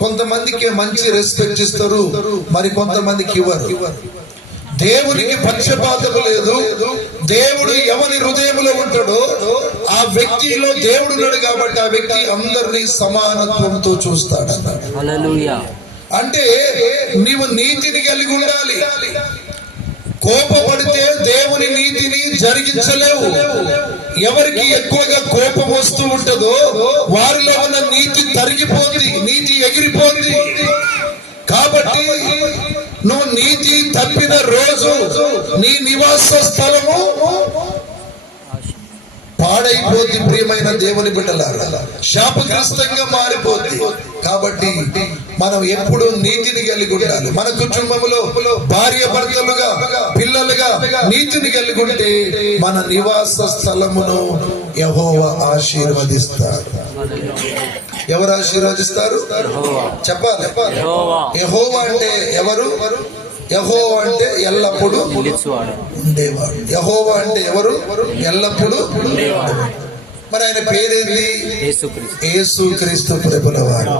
కొంతమందికి మంచి రెస్పెక్ట్ ఇస్తారు మరి కొంతమందికి ఇవ్వరు. దేవునికి పక్షపాతము లేదు. దేవుడు ఎవరి హృదయములో ఉంటాడో ఆ వ్యక్తిలో దేవుడు ఉన్నాడు కాబట్టి ఆ వ్యక్తి అందరినీ సమానత్వంతో చూస్తాడు. అంటే నీవు నీతిని కలిగి ఉండాలి. కోపపడితే దేవుని నీతిని జరిగించలేవు. ఎవరికి ఎక్కువగా కోపం వస్తూ ఉంటుందో వారిలో ఉన్న నీతి తరిగిపోతుంది నీతి ఎగిరిపోతుంది కాబట్టి నువ్వు నీతి తప్పిన రోజు నీ నివాస స్థలము పాడైపోద్ది ప్రియమైన దేవుని బిడ్డలారా. శాపగ్రస్తంగా మారిపోద్ది. కాబట్టి మనం ఎప్పుడు నీతిని కలిగి ఉండాలి. మన కుటుంబంలో భార్య భర్తలుగా పిల్లలుగా నీతిని కలిగి ఉంటే మన నివాస స్థలమును యహోవ ఆశీర్వదిస్తారు. ఎవరు ఆశీర్వదిస్తారు? చెప్పాలి. యెహోవా యహోవా అంటే ఎవరు? యహోవా అంటే ఎల్లప్పుడూ ఉండేవాడు. యహోవా అంటే ఎవరు? ఎల్లప్పుడూ ఉండేవాడు. మరి ఆయన పేరేంటి? యేసుక్రీస్తు. యేసు క్రీస్తు ప్రభుల వారు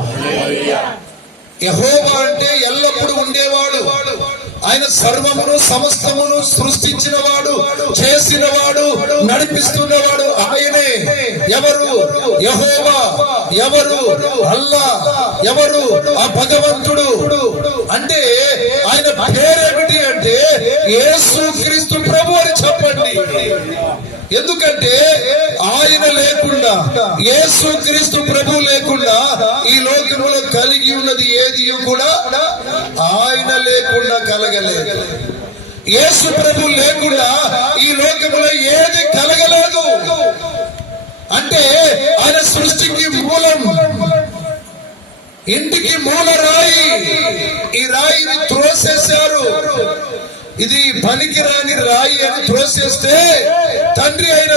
యహోవా అంటే ఎల్లప్పుడూ ఉండేవాడు. ఆయన సర్వమును సమస్తమును సృష్టించిన వాడు చేసిన వాడు నడిపిస్తున్నవాడు ఆయనే. ఎవరు? యహోవా. ఎవరు? అల్లా. ఎవరు? ఆ భగవంతుడు. అంటే యేసు క్రీస్తు ప్రభు అని చెప్పండి. ఎందుకంటే ఆయన లేకుండా యేసు క్రీస్తు ప్రభు లేకుండా ఈ లోకంలో కలిగి ఉన్నది ఏది కూడా ఆయన లేకుండా కలగలేదు. యేసు ప్రభు లేకుండా ఈ లోకంలో ఏది కలగలేదు. అంటే ఆయన సృష్టికి మూలం ఇంటికి మూల రాయి ఈ రాయిని త్రోసేశారు. ఇది పనికిరాని రాయి అని త్రోసేస్తే తండ్రి అయిన